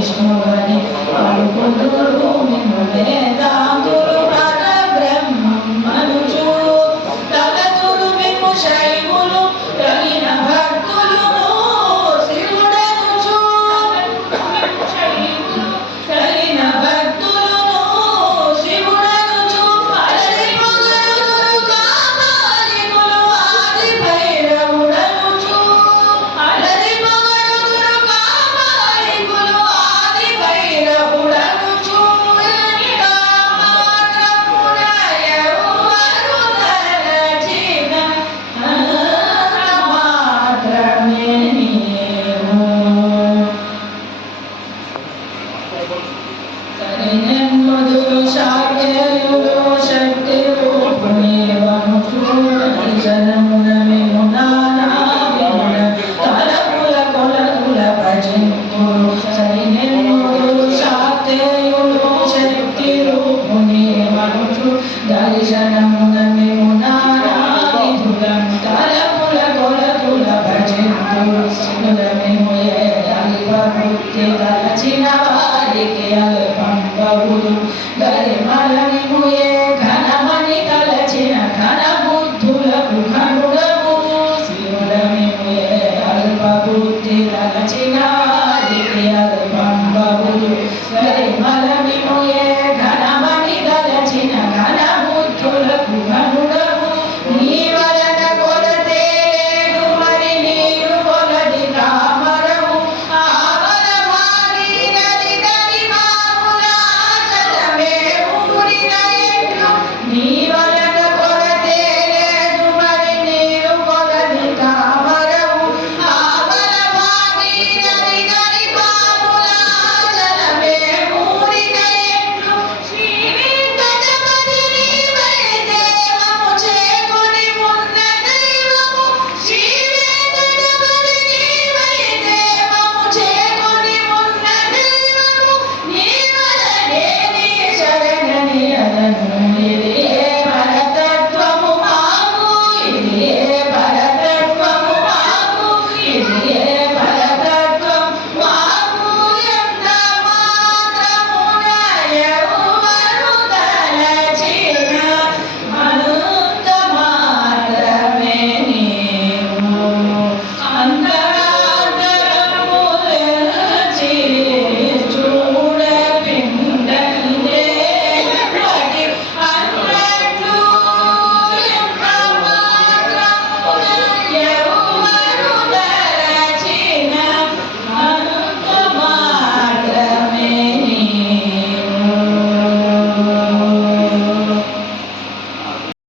విష్ణువని పలుకుదురు నిన్ను వేదాంతులు పరబ్రహ్మమనుచు తలతులు మిమ్ము శైవులు కలిగిన భక్తులును శివుడనుచు కలిగిన భక్తులును శివుడనుచు అలరి పొగడుదురు కామాలికులు ఆది భైరవుడనుచు అలరి పొగడుదురు కామాలికులు ఆది భైరవుడనుచు కామాత్రమున ఎవరు తలచిన అనంత మాత్రమే నీవు సరినెమ్మదులు శాక్యయులు శక్తి రూపుణేవనుచు దర్శనమున మేము నానా విధుల తలపుల కొలకుల భజింతులు సరినెమ్మదులు శాక్యయులు శక్తి రూపుణేవనుచు దర్శనమున మేము నానా విధుల తలపుల కొలకుల భజింతులు మేము ఏ అల్ప బుద్ధి తలచిన వారికి